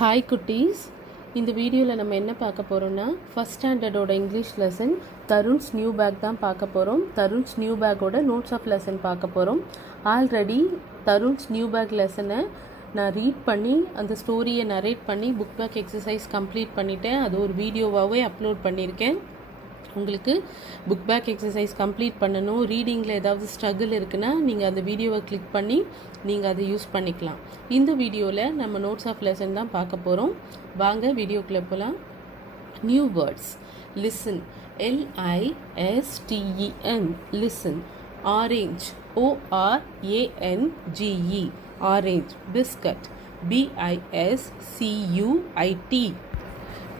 Hi குட்டீஸ், இந்த வீடியோவில் நம்ம என்ன பார்க்க போகிறோம்னா ஃபஸ்ட் ஸ்டாண்டர்டோட English lesson Tarun's new bag தான் பார்க்க போகிறோம். தருண்ஸ் நியூ பேக்கோட நோட்ஸ் ஆஃப் லெசன் பார்க்க போகிறோம். ஆல்ரெடி தருண்ஸ் நியூ பேக் லெசனை நான் ரீட் பண்ணி அந்த ஸ்டோரியை நரேட் பண்ணி புக் பேக் எக்ஸசைஸ் கம்ப்ளீட் பண்ணிவிட்டேன். அது ஒரு வீடியோவாகவே அப்லோட் பண்ணியிருக்கேன். உங்களுக்கு புக் பேக் எக்ஸசைஸ் கம்ப்ளீட் பண்ணணும், ரீடிங்கில் ஏதாவது ஸ்ட்ரகிள் இருக்குன்னா நீங்கள் அந்த வீடியோவை கிளிக் பண்ணி நீங்கள் அதை யூஸ் பண்ணிக்கலாம். இந்த வீடியோவில் நம்ம நோட்ஸ் ஆஃப் லெசன் தான் பார்க்க போகிறோம். வாங்க வீடியோக்குள்ளே போகலாம். New words. Listen, LISTEN, listen. Orange, ORANGE, orange. Biscuit, BISCUIT.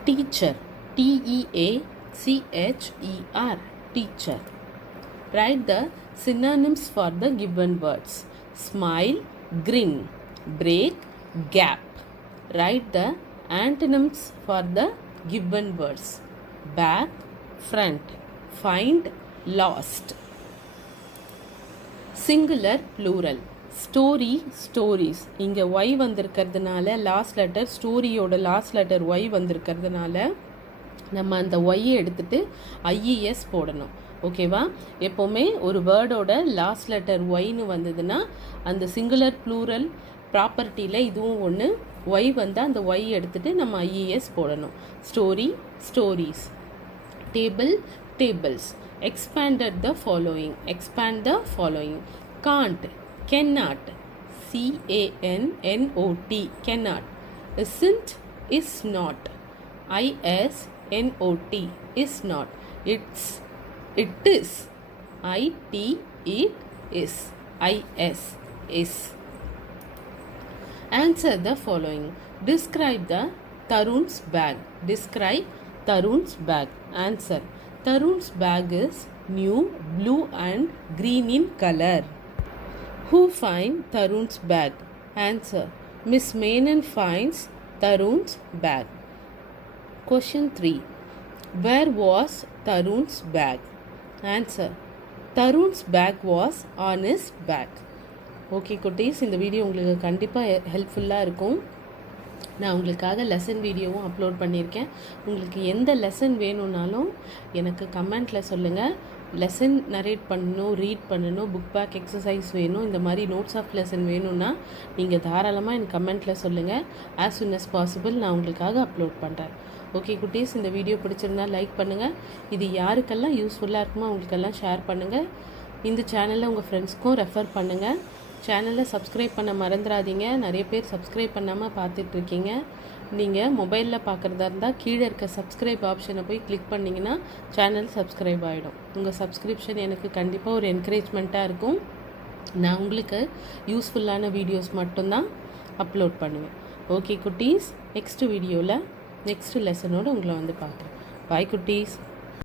Teacher, TEACHER, teacher. Write the synonyms for the given words. Smile, grin. Break, gap. Write the antonyms for the given words. Back, front. Find, lost. Singular, plural. Story, stories. இங்கே Y வந்திருக்கிறதுனால last letter, ஸ்டோரியோட last letter Y வந்திருக்கிறதுனால நம்ம அந்த ஒய்யை எடுத்துகிட்டு IES போடணும். ஓகேவா? எப்போவுமே ஒரு வேர்டோட லாஸ்ட் லெட்டர் ஒய்னு வந்ததுன்னா அந்த சிங்குலர் ப்ளூரல் ப்ராப்பர்ட்டியில் இதுவும் ஒன்று. ஒய் வந்தால் அந்த ஒய் எடுத்துகிட்டு நம்ம IES போடணும். Story, stories. Table, tables. Expanded the following, expand the following. Can't, cannot, CANNOT, cannot. Isn't, is not, ISNOT, is not. It's, it is, IT, it is, IS, is. Answer the following. Describe the Tarun's bag. Describe Tarun's bag. Answer. Tarun's bag is new, blue and green in color. Who finds Tarun's bag? Answer. Miss Menon finds Tarun's bag. Question 3. Where was Tarun's bag? Answer. Tarun's bag was on his back. Okay குட்டீஸ், இந்த video உங்களுக்கு கண்டிப்பாக ஹெல்ப்ஃபுல்லாக இருக்கும். நான் உங்களுக்காக lesson வீடியோவும் upload பண்ணியிருக்கேன். உங்களுக்கு எந்த லெசன் வேணும்னாலும் எனக்கு கமெண்ட்டில் சொல்லுங்கள். லெசன் நரேட் பண்ணணும், ரீட் பண்ணணும், புக் பேக் எக்ஸசைஸ் வேணும், இந்த மாதிரி நோட்ஸ் ஆஃப் லெசன் வேணும்னா நீங்கள் தாராளமாக எனக்கு கமெண்ட்டில் சொல்லுங்கள். ஆஸ் சூன் அஸ் பாசிபிள் நான் உங்களுக்காக அப்லோட் பண்ணுறேன். ஓகே குட்டீஸ், இந்த வீடியோ பிடிச்சிருந்தால் லைக் பண்ணுங்கள். இது யாருக்கெல்லாம் யூஸ்ஃபுல்லாக இருக்குமோ அவங்களுக்கெல்லாம் ஷேர் பண்ணுங்கள். இந்த சேனலை உங்கள் ஃப்ரெண்ட்ஸ்க்கும் ரெஃபர் பண்ணுங்கள். சேனலை சப்ஸ்கிரைப் பண்ண மறந்துடாதீங்க. நிறைய பேர் சப்ஸ்கிரைப் பண்ணாமல் பார்த்துட்ருக்கீங்க. நீங்கள் மொபைலில் பார்க்குறதா இருந்தால் கீழே இருக்க சப்ஸ்கிரைப் ஆப்ஷனை போய் கிளிக் பண்ணிங்கன்னா சேனல் சப்ஸ்கிரைப் ஆகிடும். உங்கள் சப்ஸ்கிரிப்ஷன் எனக்கு கண்டிப்பாக ஒரு என்கரேஜ்மெண்ட்டாக இருக்கும். நான் உங்களுக்கு யூஸ்ஃபுல்லான வீடியோஸ் மட்டும்தான் அப்லோட் பண்ணுவேன். ஓகே குட்டீஸ், நெக்ஸ்ட் வீடியோவில் நெக்ஸ்ட் லெசனோடு உங்களை வந்து பார்க்குறேன். பாய் குட்டீஸ்.